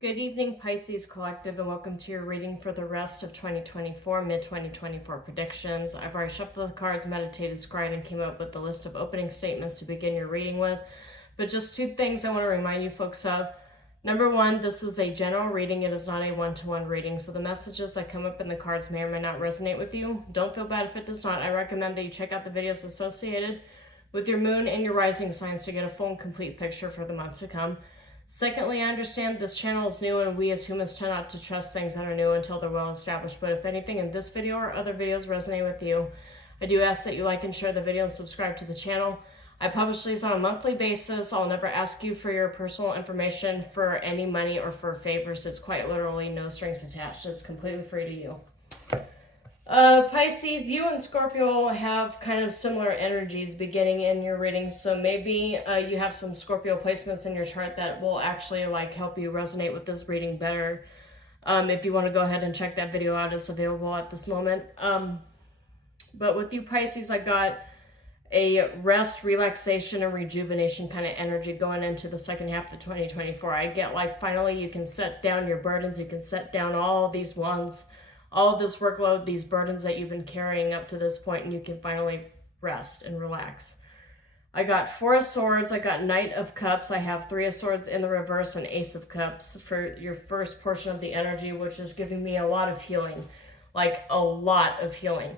Good evening, Pisces Collective, and welcome to your reading for the rest of 2024, mid-2024 predictions. I've already shuffled the cards, meditated, scryed, and came up with the list of opening statements to begin your reading with. But just two things I want to remind you folks of. Number one, this is a general reading. It is not a one-to-one reading, so the messages that come up in the cards may or may not resonate with you. Don't feel bad if it does not. I recommend that you check out the videos associated with your moon and your rising signs to get a full and complete picture for the month to come. Secondly, I understand this channel is new and we as humans tend not to trust things that are new until they're well established. But if anything in this video or other videos resonate with you, I do ask that you like and share the video and subscribe to the channel. I publish these on a monthly basis. I'll never ask you for your personal information for any money or for favors. It's quite literally no strings attached. It's completely free to you. Pisces, you and Scorpio have kind of similar energies beginning in your readings, so maybe you have some Scorpio placements in your chart that will actually help you resonate with this reading better. If you want to go ahead and check that video out, it's available at this moment. But with you Pisces, I got a rest, relaxation, and rejuvenation kind of energy going into the second half of 2024. I get finally you can set down your burdens, you can set down all these ones, all of this workload, these burdens that you've been carrying up to this point, and you can finally rest and relax. I got Four of Swords, I got Knight of Cups, I have Three of Swords in the reverse, and Ace of Cups for your first portion of the energy, which is giving me a lot of healing, a lot of healing.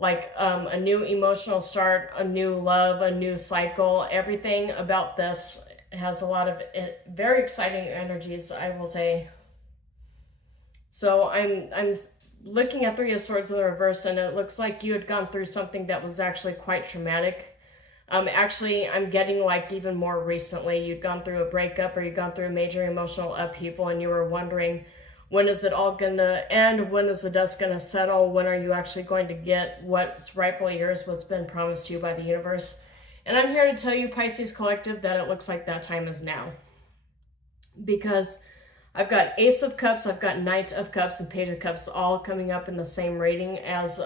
A new emotional start, a new love, a new cycle. Everything about this has a lot of very exciting energies, I will say. So I'm looking at Three of Swords in the reverse, and it looks like you had gone through something that was actually quite traumatic. Actually, I'm getting even more recently, you'd gone through a breakup or you'd gone through a major emotional upheaval, and you were wondering, when is it all gonna end? When is the dust gonna settle? When are you actually going to get what's rightfully yours, what's been promised to you by the universe? And I'm here to tell you, Pisces Collective, that it looks like that time is now. Because I've got Ace of Cups, I've got Knight of Cups, and Page of Cups all coming up in the same rating as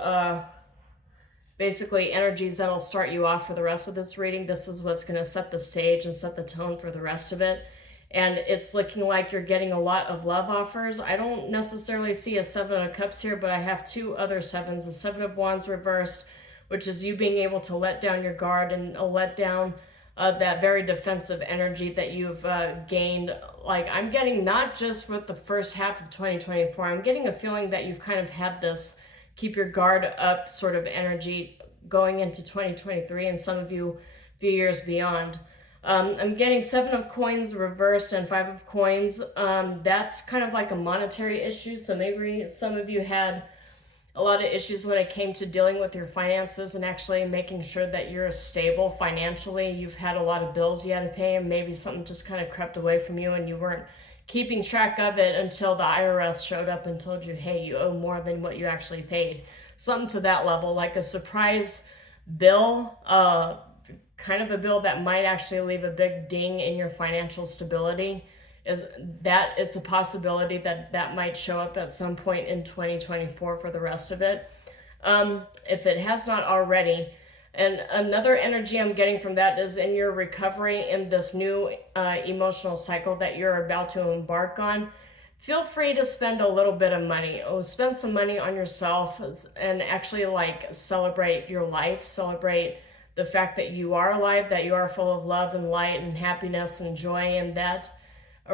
basically energies that'll start you off for the rest of this reading. This is what's going to set the stage and set the tone for the rest of it. And it's looking like you're getting a lot of love offers. I don't necessarily see a Seven of Cups here, but I have two other sevens. The Seven of Wands reversed, which is you being able to let down your guard and let down that very defensive energy that you've gained. I'm getting not just with the first half of 2024, I'm getting a feeling that you've kind of had this keep your guard up sort of energy going into 2023, and some of you a few years beyond. I'm getting Seven of Coins reversed and Five of Coins. That's kind of like a monetary issue, so maybe some of you had a lot of issues when it came to dealing with your finances and actually making sure that you're stable financially. You've had a lot of bills you had to pay, and maybe something just kind of crept away from you and you weren't keeping track of it until the IRS showed up and told you, hey, you owe more than what you actually paid. Something to that level, like a surprise bill, kind of a bill that might actually leave a big ding in your financial stability. Is that it's a possibility that might show up at some point in 2024 for the rest of it, if it has not already. And another energy I'm getting from that is in your recovery in this new emotional cycle that you're about to embark on. Feel free to spend a little bit of money. Spend some money on yourself and actually celebrate your life, celebrate the fact that you are alive, that you are full of love and light and happiness and joy, and that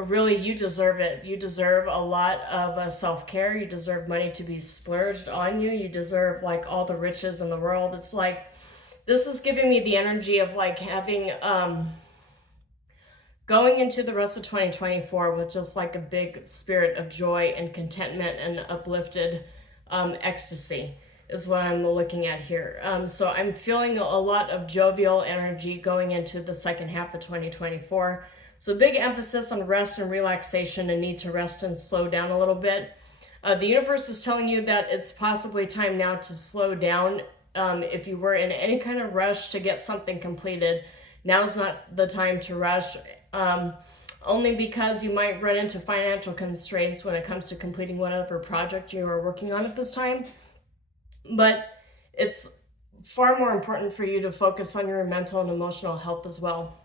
really, you deserve it. You deserve a lot of self-care. You deserve money to be splurged on you. You deserve all the riches in the world. It's this is giving me the energy of having going into the rest of 2024 with just a big spirit of joy and contentment and uplifted ecstasy is what I'm looking at here. So I'm feeling a lot of jovial energy going into the second half of 2024. So big emphasis on rest and relaxation and need to rest and slow down a little bit. The universe is telling you that it's possibly time now to slow down. If you were in any kind of rush to get something completed, now's not the time to rush. Only because you might run into financial constraints when it comes to completing whatever project you are working on at this time. But it's far more important for you to focus on your mental and emotional health as well.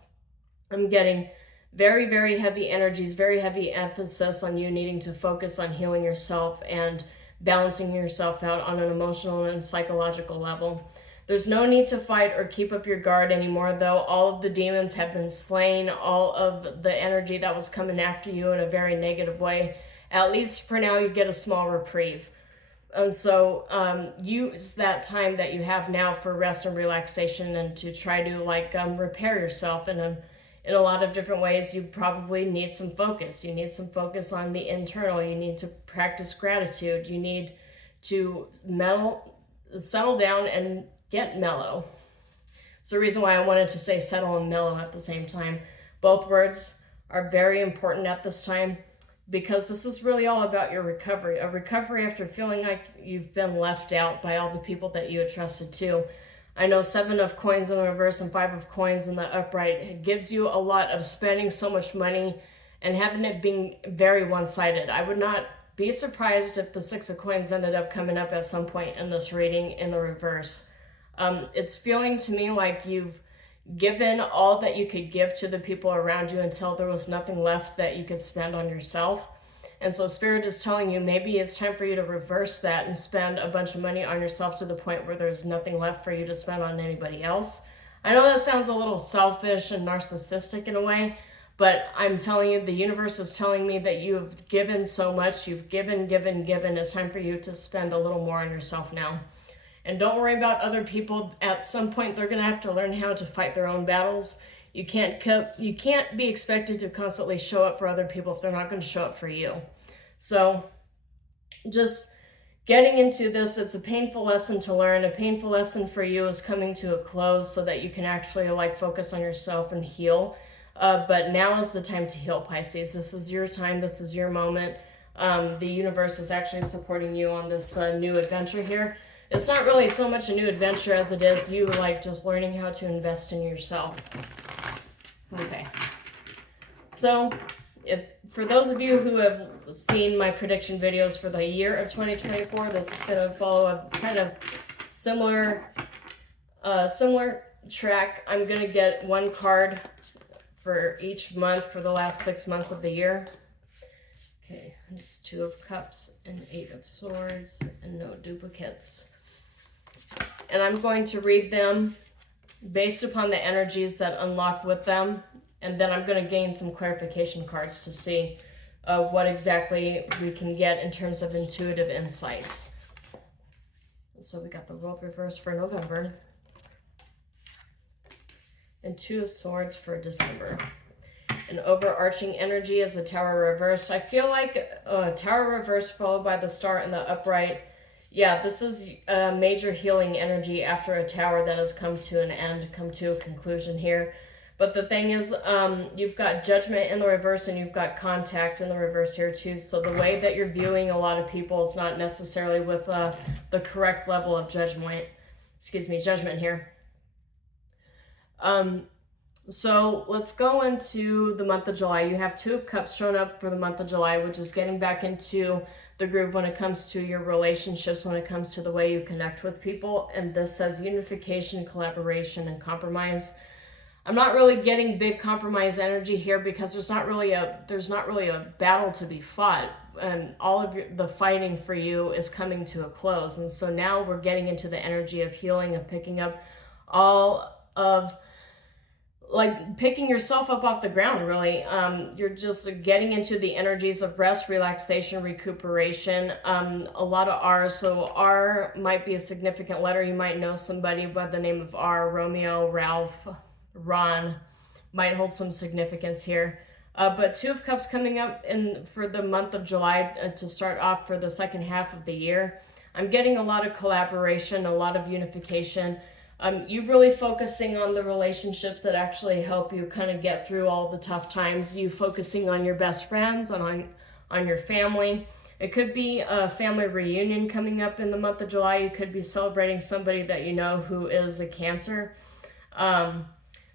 I'm getting very, very heavy energies, very heavy emphasis on you needing to focus on healing yourself and balancing yourself out on an emotional and psychological level. There's no need to fight or keep up your guard anymore, though. All of the demons have been slain. All of the energy that was coming after you in a very negative way, at least for now, you get a small reprieve. And so use that time that you have now for rest and relaxation, and to try to repair yourself in a lot of different ways. You probably need some focus. You need some focus on the internal. You need to practice gratitude. You need to settle down and get mellow. It's the reason why I wanted to say settle and mellow at the same time. Both words are very important at this time, because this is really all about your recovery. A recovery after feeling like you've been left out by all the people that you had trusted too. I know 7 of coins in the reverse and 5 of coins in the upright. It gives you a lot of spending so much money and having it being very one-sided. I would not be surprised if the 6 of coins ended up coming up at some point in this reading in the reverse. It's feeling to me like you've given all that you could give to the people around you until there was nothing left that you could spend on yourself. And so Spirit is telling you maybe it's time for you to reverse that and spend a bunch of money on yourself to the point where there's nothing left for you to spend on anybody else. I know that sounds a little selfish and narcissistic in a way, but I'm telling you, the universe is telling me that you've given so much. You've given. It's time for you to spend a little more on yourself now. And don't worry about other people. At some point, they're going to have to learn how to fight their own battles. You can't be expected to constantly show up for other people if they're not going to show up for you. So just getting into this, it's a painful lesson to learn. A painful lesson for you is coming to a close so that you can actually focus on yourself and heal. But now is the time to heal, Pisces. This is your time. This is your moment. The universe is actually supporting you on this new adventure here. It's not really so much a new adventure as it is you just learning how to invest in yourself. Okay. So for those of you who have seen my prediction videos for the year of 2024, this is going to follow a kind of similar track. I'm going to get 1 card for each month for the last 6 months of the year. Okay, it's 2 of Cups and 8 of Swords and no duplicates. And I'm going to read them based upon the energies that unlock with them. And then I'm going to gain some clarification cards to see what exactly we can get in terms of intuitive insights. So we got the World reverse for November. And 2 of Swords for December. An overarching energy is a Tower reversed. I feel like Tower reversed followed by the Star in the upright. Yeah, this is a major healing energy after a Tower that has come to an end, come to a conclusion here. But the thing is, you've got Judgment in the reverse and you've got Contact in the reverse here too. So the way that you're viewing a lot of people is not necessarily with the correct level of judgment here. So let's go into the month of July. You have 2 of Cups showing up for the month of July, which is getting back into the groove when it comes to your relationships, when it comes to the way you connect with people. And this says unification, collaboration, and compromise. I'm not really getting big compromise energy here because there's not really a battle to be fought. And all of the fighting for you is coming to a close. And so now we're getting into the energy of healing, of picking up picking yourself up off the ground, really. You're just getting into the energies of rest, relaxation, recuperation. A lot of R, so R might be a significant letter. You might know somebody by the name of R. Romeo, Ralph, Ron might hold some significance here. But 2 of Cups coming up for the month of July to start off for the second half of the year. I'm getting a lot of collaboration, a lot of unification. You really focusing on the relationships that actually help you kind of get through all the tough times. You focusing on your best friends, on your family. It could be a family reunion coming up in the month of July. You could be celebrating somebody that you know who is a Cancer.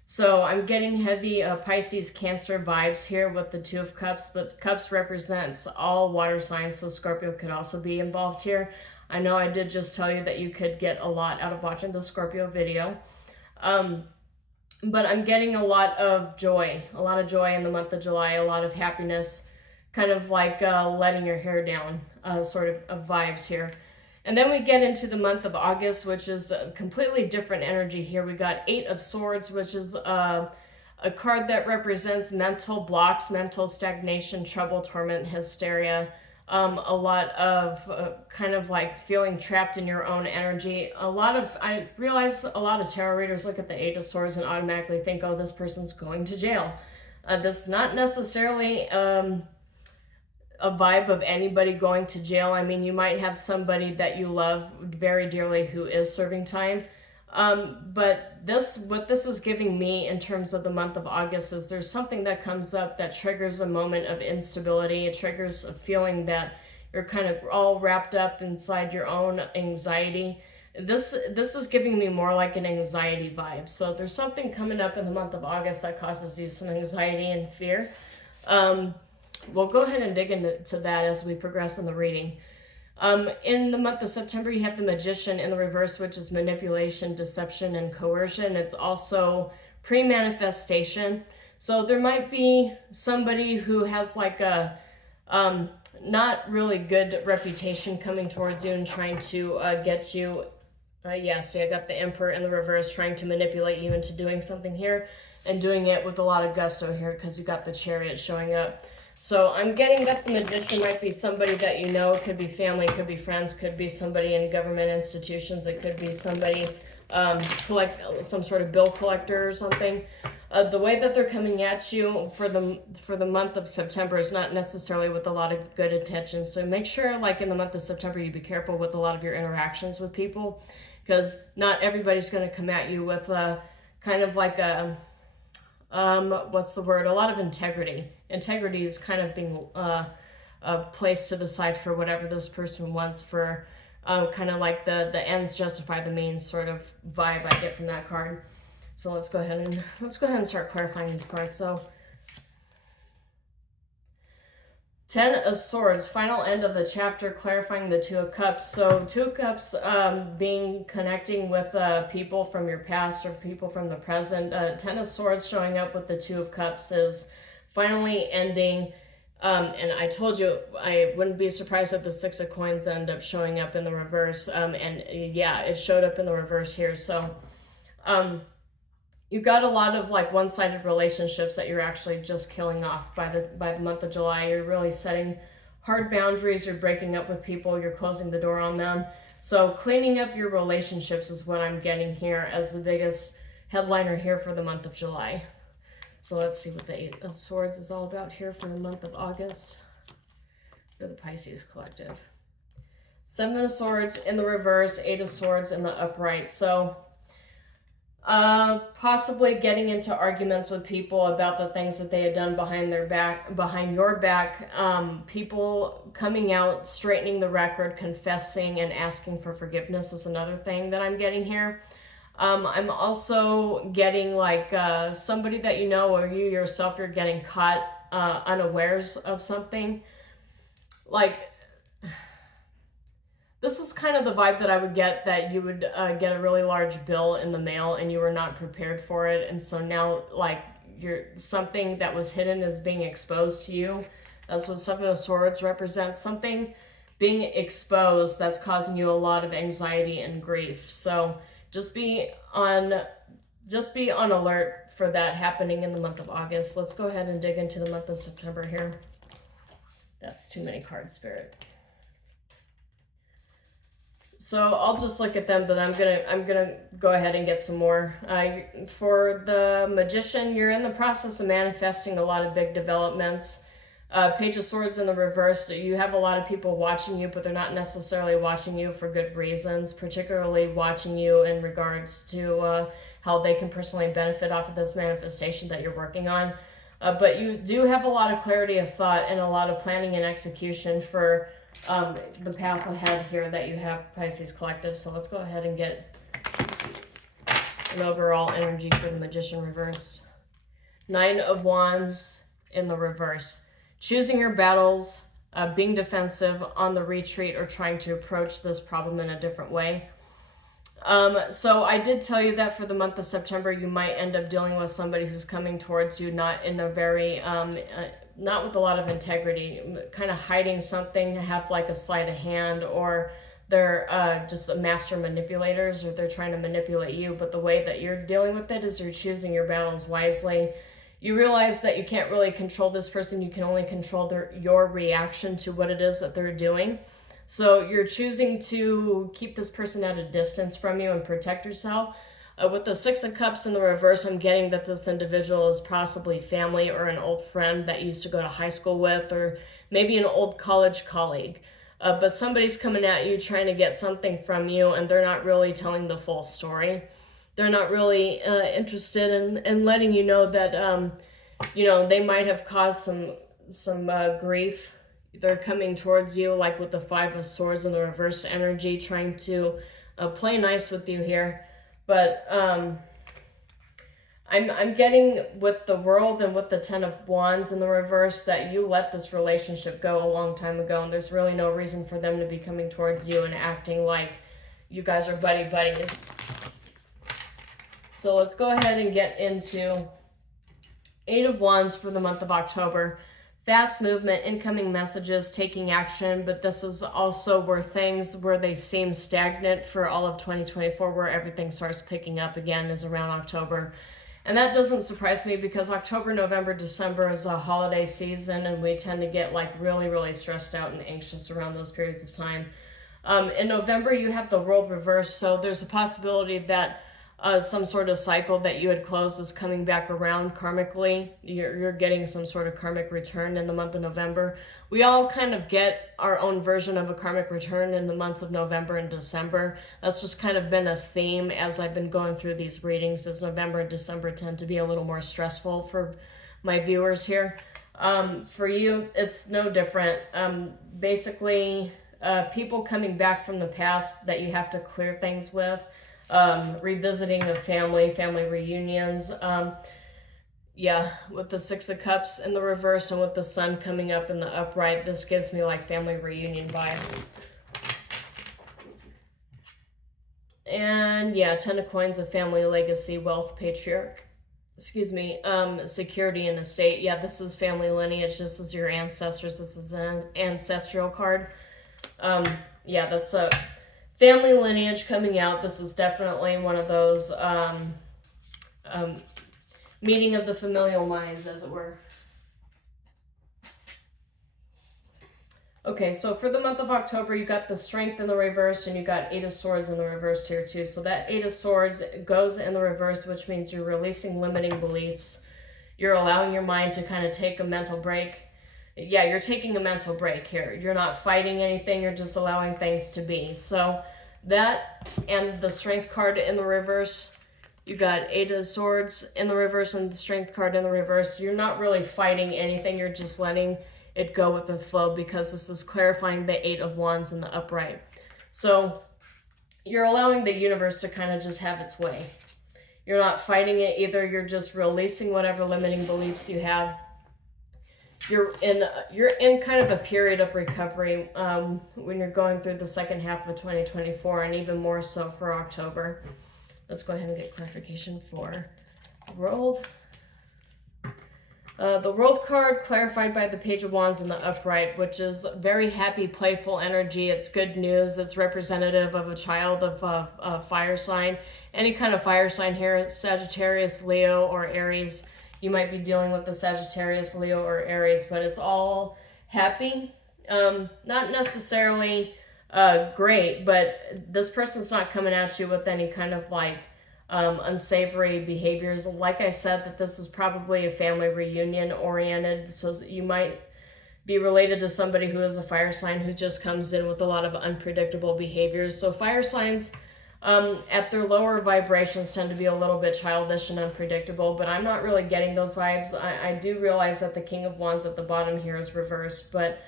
So I'm getting heavy Pisces Cancer vibes here with the 2 of Cups, but Cups represents all water signs, so Scorpio could also be involved here. I know I did just tell you that you could get a lot out of watching the Scorpio video. but I'm getting a lot of joy in the month of July, a lot of happiness, kind of like letting your hair down, sort of vibes here. And then we get into the month of August, which is a completely different energy here. We got 8 of Swords, which is a card that represents mental blocks, mental stagnation, trouble, torment, hysteria. A lot of kind of like feeling trapped in your own energy. I realize a lot of tarot readers look at the 8 of Swords and automatically think, oh, this person's going to jail. This is not necessarily a vibe of anybody going to jail. I mean, you might have somebody that you love very dearly who is serving time. But what this is giving me in terms of the month of August is there's something that comes up that triggers a moment of instability. It triggers a feeling that you're kind of all wrapped up inside your own anxiety. This is giving me more like an anxiety vibe. So there's something coming up in the month of August that causes you some anxiety and fear. We'll go ahead and dig into that as we progress in the reading. In the month of September, you have the Magician in the reverse, which is manipulation, deception, and coercion. It's also pre-manifestation. So there might be somebody who has like a not really good reputation coming towards you and trying to get you. So I got the Emperor in the reverse trying to manipulate you into doing something here and doing it with a lot of gusto here because you got the Chariot showing up. So I'm getting that the Magician might be somebody that you know. It could be family, could be friends, could be somebody in government institutions. It could be somebody some sort of bill collector or something. The way that they're coming at you for the month of September is not necessarily with a lot of good intentions. So make sure, like in the month of September, you be careful with a lot of your interactions with people, because not everybody's going to come at you with kind of like a what's the word? A lot of integrity. Integrity is kind of being placed to the side for whatever this person wants, for kind of like the ends justify the means sort of vibe I get from that card. So let's go ahead and start clarifying these cards. So 10 of Swords, final end of the chapter, clarifying the 2 of Cups. So 2 of Cups being connecting with people from your past or people from the present. 10 of Swords showing up with the 2 of Cups is finally ending. And I told you I wouldn't be surprised if the 6 of Coins end up showing up in the reverse. And yeah, it showed up in the reverse here. So you got a lot of like one-sided relationships that you're actually just killing off by the month of July. You're really setting hard boundaries. You're breaking up with people. You're closing the door on them. So cleaning up your relationships is what I'm getting here as the biggest headliner here for the month of July. So let's see what the 8 of Swords is all about here for the month of August for the Pisces collective. 7 of Swords in the reverse, 8 of Swords in the upright. So possibly getting into arguments with people about the things that they had done behind your back. People coming out, straightening the record, confessing, and asking for forgiveness is another thing that I'm getting here. I'm also getting like somebody that you know, or you yourself, you're getting caught unawares of something. Like, this is kind of the vibe that I would get, that you would get a really large bill in the mail and you were not prepared for it. And so now, like, something that was hidden is being exposed to you. That's what 7 of Swords represents. Something being exposed that's causing you a lot of anxiety and grief. So just be on alert for that happening in the month of August. Let's go ahead and dig into the month of September here. That's too many cards, Spirit. So I'll just look at them, but I'm gonna go ahead and get some more. For the Magician, you're in the process of manifesting a lot of big developments. Page of Swords in the reverse, you have a lot of people watching you, but they're not necessarily watching you for good reasons, particularly watching you in regards to how they can personally benefit off of this manifestation that you're working on. But you do have a lot of clarity of thought and a lot of planning and execution for the path ahead here that you have, Pisces collective. So let's go ahead and get an overall energy for the Magician reversed. 9 of Wands in the reverse. Choosing your battles, being defensive, on the retreat, or trying to approach this problem in a different way. So I did tell you that for the month of September, you might end up dealing with somebody who's coming towards you, not in a very, not with a lot of integrity, kind of hiding something, have like a sleight of hand, or they're just master manipulators, or they're trying to manipulate you. But the way that you're dealing with it is you're choosing your battles wisely. You realize that you can't really control this person. You can only control your reaction to what it is that they're doing. So you're choosing to keep this person at a distance from you and protect yourself. With the Six of Cups in the reverse, I'm getting that this individual is possibly family or an old friend that you used to go to high school with, or maybe an old college colleague. But somebody's coming at you trying to get something from you, and they're not really telling the full story. They're not really interested in letting you know that, they might have caused some grief. They're coming towards you, like with the Five of Swords in the reverse energy, trying to play nice with you here. But I'm getting with the World and with the Ten of Wands in the reverse that you let this relationship go a long time ago, and there's really no reason for them to be coming towards you and acting like you guys are buddies. So let's go ahead and get into Eight of Wands for the month of October. Fast movement, incoming messages, taking action, but this is also where they seem stagnant for all of 2024, where everything starts picking up again is around October. And that doesn't surprise me because October, November, December is a holiday season, and we tend to get like really, really stressed out and anxious around those periods of time. In November, you have the World reverse, so there's a possibility that some sort of cycle that you had closed is coming back around karmically. You're getting some sort of karmic return in the month of November. We all kind of get our own version of a karmic return in the months of November and December. That's just kind of been a theme as I've been going through these readings, as November and December tend to be a little more stressful for my viewers here. For you, it's no different. Basically, people coming back from the past that you have to clear things with. Revisiting of family reunions. With the Six of Cups in the reverse and with the Sun coming up in the upright, this gives me like family reunion vibes. And Ten of Coins of family, legacy, wealth, patriarch. Security and estate. This is family lineage. This is your ancestors. This is an ancestral card. That's a family lineage coming out. This is definitely one of those meeting of the familial minds, as it were. Okay, so for the month of October, you got the Strength in the reverse, and you got Eight of Swords in the reverse here too. So that Eight of Swords goes in the reverse, which means you're releasing limiting beliefs. You're allowing your mind to kind of take a mental break. You're taking a mental break here. You're not fighting anything. You're just allowing things to be. So that and the Strength card in the reverse, you got Eight of Swords in the reverse and the Strength card in the reverse. You're not really fighting anything. You're just letting it go with the flow, because this is clarifying the Eight of Wands in the upright. So you're allowing the universe to kind of just have its way. You're not fighting it either. You're just releasing whatever limiting beliefs you have. You're in kind of a period of recovery when you're going through the second half of 2024, and even more so for October. Let's go ahead and get clarification for the World. The World card clarified by the Page of Wands in the upright, which is very happy, playful energy. It's good news. It's representative of a child of a fire sign. Any kind of fire sign here, Sagittarius, Leo, or Aries. You might be dealing with the Sagittarius, Leo, or Aries, but it's all happy. Not necessarily great, but this person's not coming at you with any kind of like unsavory behaviors. Like I said, that this is probably a family reunion oriented, so you might be related to somebody who is a fire sign who just comes in with a lot of unpredictable behaviors. So fire signs at their lower vibrations tend to be a little bit childish and unpredictable, but I'm not really getting those vibes. I do realize that the King of Wands at the bottom here is reversed, but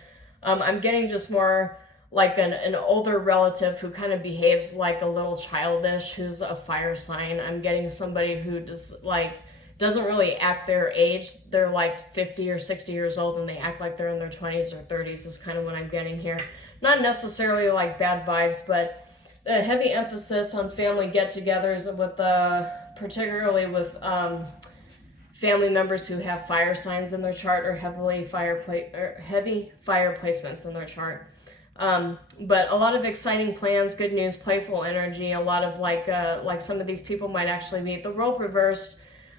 I'm getting just more like an older relative who kind of behaves like a little childish, who's a fire sign. I'm getting somebody who just like doesn't really act their age. They're like 50 or 60 years old and they act like they're in their 20s or 30s is kind of what I'm getting here. Not necessarily like bad vibes, but a heavy emphasis on family get-togethers with particularly with family members who have fire signs in their chart or heavy fire placements in their chart. But a lot of exciting plans, good news, playful energy. A lot of like some of these people might actually meet. The world reversed.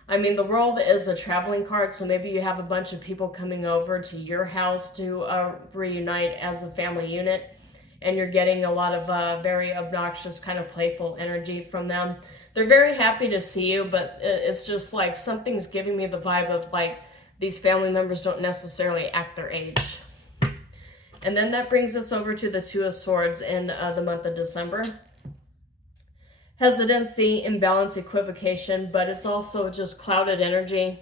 I mean, the world is a traveling card, so maybe you have a bunch of people coming over to your house to reunite as a family unit, and you're getting a lot of very obnoxious, kind of playful energy from them. They're very happy to see you, but it's just like something's giving me the vibe of like these family members don't necessarily act their age. And then that brings us over to the Two of Swords in the month of December. Hesitancy, imbalance, equivocation, but it's also just clouded energy.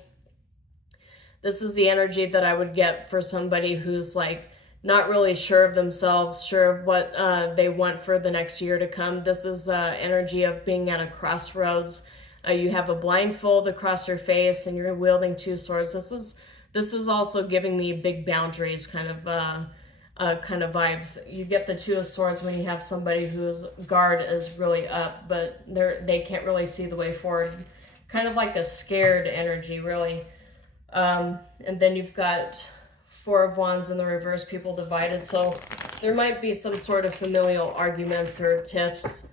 This is the energy that I would get for somebody who's like not really sure of themselves, sure of what they want for the next year to come. This is energy of being at a crossroads. You have a blindfold across your face and you're wielding two swords. This is also giving me big boundaries kind of vibes. You get the Two of Swords when you have somebody whose guard is really up, but they can't really see the way forward. Kind of like a scared energy, really. And then you've got Four of Wands in the reverse, people divided. So there might be some sort of familial arguments or tiffs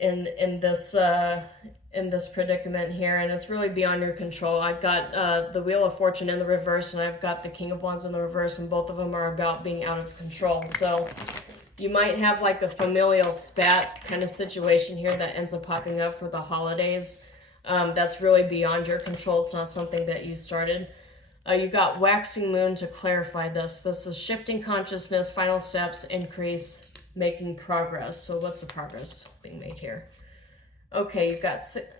in this predicament here, and it's really beyond your control. I've got the Wheel of Fortune in the reverse, and I've got the King of Wands in the reverse, and both of them are about being out of control. So you might have like a familial spat kind of situation here that ends up popping up for the holidays. That's really beyond your control. It's not something that you started. You got Waxing Moon to clarify this. This is shifting consciousness, final steps, increase, making progress. So what's the progress being made here? Okay,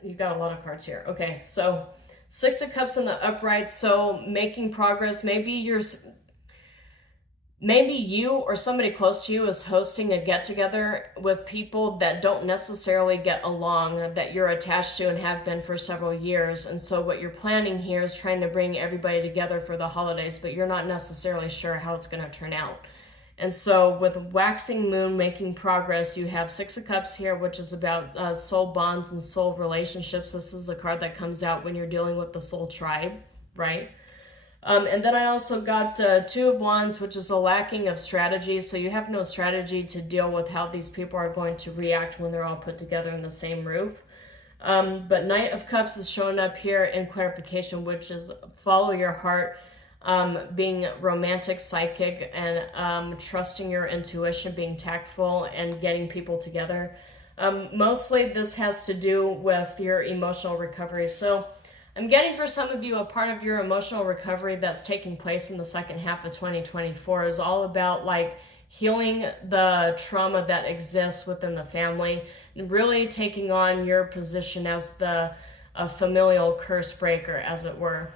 you got a lot of cards here. Okay, so Six of Cups in the upright. So making progress. Maybe you or somebody close to you is hosting a get-together with people that don't necessarily get along, that you're attached to and have been for several years. And so what you're planning here is trying to bring everybody together for the holidays, but you're not necessarily sure how it's going to turn out. And so with Waxing Moon making progress, you have Six of Cups here, which is about soul bonds and soul relationships. This is the card that comes out when you're dealing with the soul tribe, right? And then I also got Two of Wands, which is a lacking of strategy. So you have no strategy to deal with how these people are going to react when they're all put together in the same roof. But Knight of Cups is showing up here in clarification, which is follow your heart, being romantic, psychic, and trusting your intuition, being tactful, and getting people together. Mostly this has to do with your emotional recovery. So I'm getting for some of you a part of your emotional recovery that's taking place in the second half of 2024 is all about like healing the trauma that exists within the family and really taking on your position as the familial curse breaker, as it were.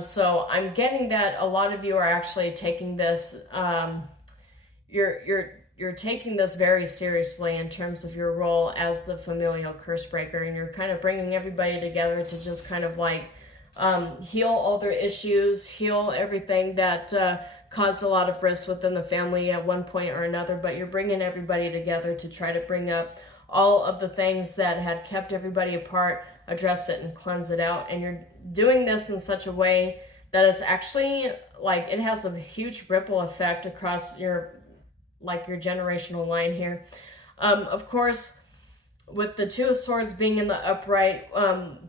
So I'm getting that a lot of you are actually taking this, you're taking this very seriously in terms of your role as the familial curse breaker, and you're kind of bringing everybody together to just kind of like heal all their issues, heal everything that caused a lot of risks within the family at one point or another, but you're bringing everybody together to try to bring up all of the things that had kept everybody apart, address it and cleanse it out. And you're doing this in such a way that it's actually like it has a huge ripple effect across your generational line here. Of course, with the Two of Swords being in the upright,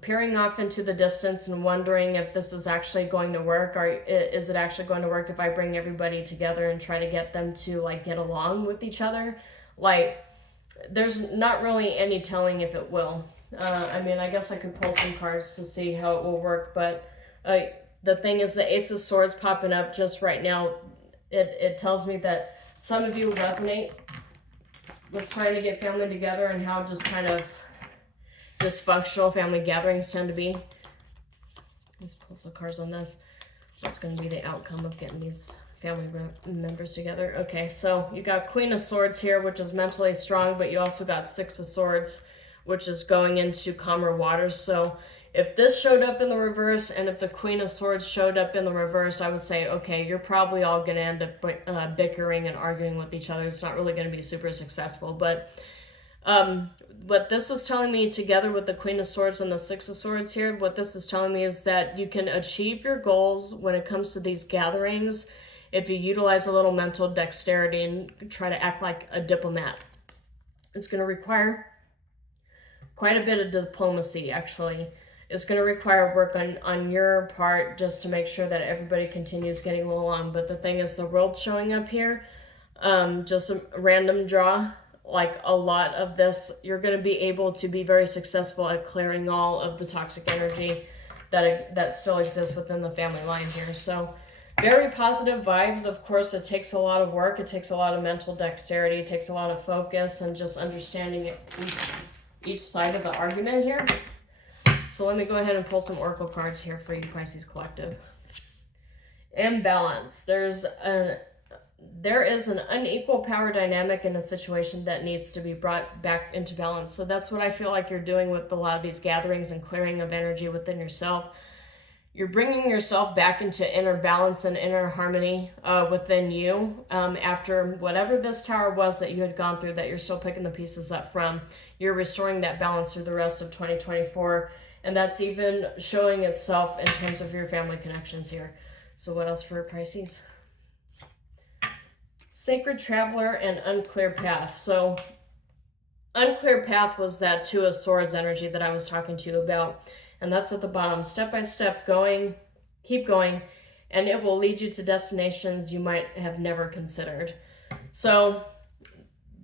peering off into the distance and wondering if this is actually going to work, or is it actually going to work if I bring everybody together and try to get them to like get along with each other? Like, there's not really any telling if it will. I mean, I guess I could pull some cards to see how it will work, but the thing is the Ace of Swords popping up just right now, it tells me that some of you resonate with trying to get family together and how just kind of dysfunctional family gatherings tend to be. Let's pull some cards on this. What's going to be the outcome of getting these family members together? Okay, so you got Queen of Swords here, which is mentally strong, but you also got Six of Swords, which is going into calmer waters. So if this showed up in the reverse and if the Queen of Swords showed up in the reverse, I would say, okay, you're probably all going to end up bickering and arguing with each other. It's not really going to be super successful. But What this is telling me, together with the Queen of Swords and the Six of Swords here, what this is telling me is that you can achieve your goals when it comes to these gatherings if you utilize a little mental dexterity and try to act like a diplomat. It's going to require quite a bit of diplomacy, actually. It's going to require work on your part just to make sure that everybody continues getting along. But the thing is, the world showing up here, just a random draw, like a lot of this, you're going to be able to be very successful at clearing all of the toxic energy that still exists within the family line here. So very positive vibes. Of course, it takes a lot of work. It takes a lot of mental dexterity. It takes a lot of focus and just understanding each side of the argument here. So let me go ahead and pull some oracle cards here for you, Pisces Collective. Imbalance. There is an unequal power dynamic in a situation that needs to be brought back into balance. So that's what I feel like you're doing with a lot of these gatherings and clearing of energy within yourself. You're bringing yourself back into inner balance and inner harmony within you after whatever this tower was that you had gone through that you're still picking the pieces up from. You're restoring that balance through the rest of 2024. And that's even showing itself in terms of your family connections here. So what else for Pisces? Sacred Traveler and Unclear Path. So Unclear Path was that Two of Swords energy that I was talking to you about. And that's at the bottom. Step by step, going, keep going, and it will lead you to destinations you might have never considered. So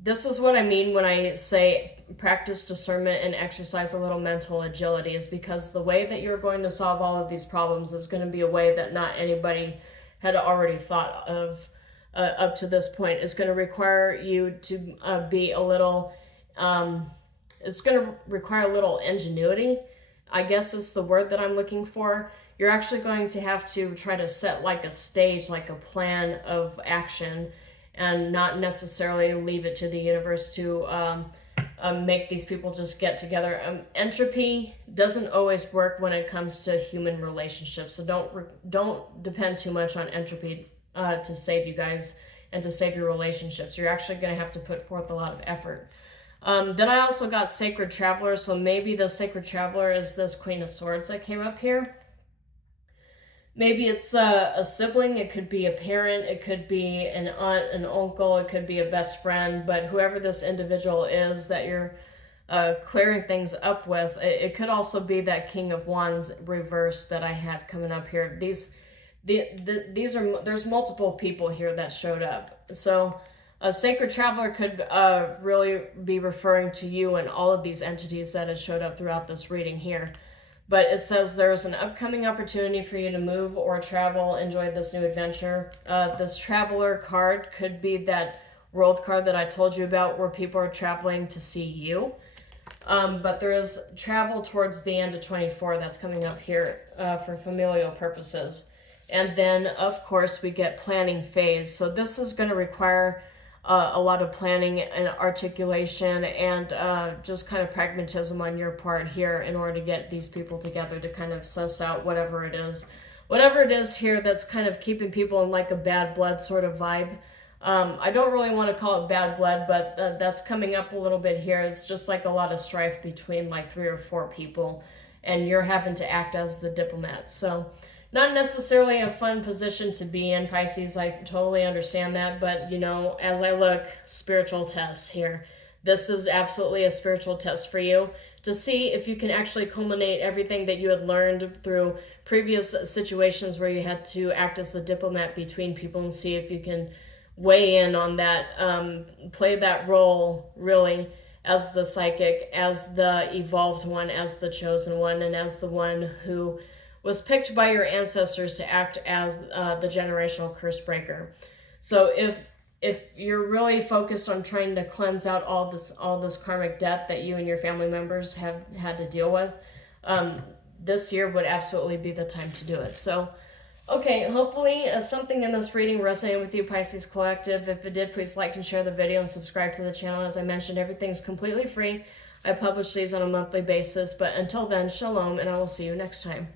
this is what I mean when I say practice discernment and exercise a little mental agility, is because the way that you're going to solve all of these problems is going to be a way that not anybody had already thought of up to this point. It's going to require you to be a little, it's going to require a little ingenuity, I guess is the word that I'm looking for. You're actually going to have to try to set like a stage, like a plan of action, and not necessarily leave it to the universe to make these people just get together. Entropy doesn't always work when it comes to human relationships, so don't depend too much on entropy to save you guys and to save your relationships. You're actually going to have to put forth a lot of effort. Then I also got Sacred Traveler, so maybe the Sacred Traveler is this Queen of Swords that came up here. Maybe it's a sibling, it could be a parent, it could be an aunt, an uncle, it could be a best friend, but whoever this individual is that you're clearing things up with, it could also be that King of Wands reverse that I had coming up here. There's multiple people here that showed up. So a Sacred Traveler could really be referring to you and all of these entities that had showed up throughout this reading here. But it says there's an upcoming opportunity for you to move or travel, enjoy this new adventure. This Traveler card could be that world card that I told you about where people are traveling to see you. But there is travel towards the end of 24 that's coming up here for familial purposes. And then, of course, we get planning phase. So this is going to require a lot of planning and articulation and just kind of pragmatism on your part here in order to get these people together to kind of suss out whatever it is here that's kind of keeping people in like a bad blood sort of vibe. I don't really want to call it bad blood, but that's coming up a little bit here. It's just like a lot of strife between like 3 or 4 people, and you're having to act as the diplomat. So not necessarily a fun position to be in, Pisces. I totally understand that. But, you know, as I look, spiritual tests here. This is absolutely a spiritual test for you to see if you can actually culminate everything that you had learned through previous situations where you had to act as the diplomat between people, and see if you can weigh in on that, play that role really as the psychic, as the evolved one, as the chosen one, and as the one who was picked by your ancestors to act as the generational curse breaker. So if you're really focused on trying to cleanse out all this karmic debt that you and your family members have had to deal with, this year would absolutely be the time to do it. So, okay, hopefully something in this reading resonated with you, Pisces Collective. If it did, please like and share the video and subscribe to the channel. As I mentioned, everything's completely free. I publish these on a monthly basis, but until then, shalom, and I will see you next time.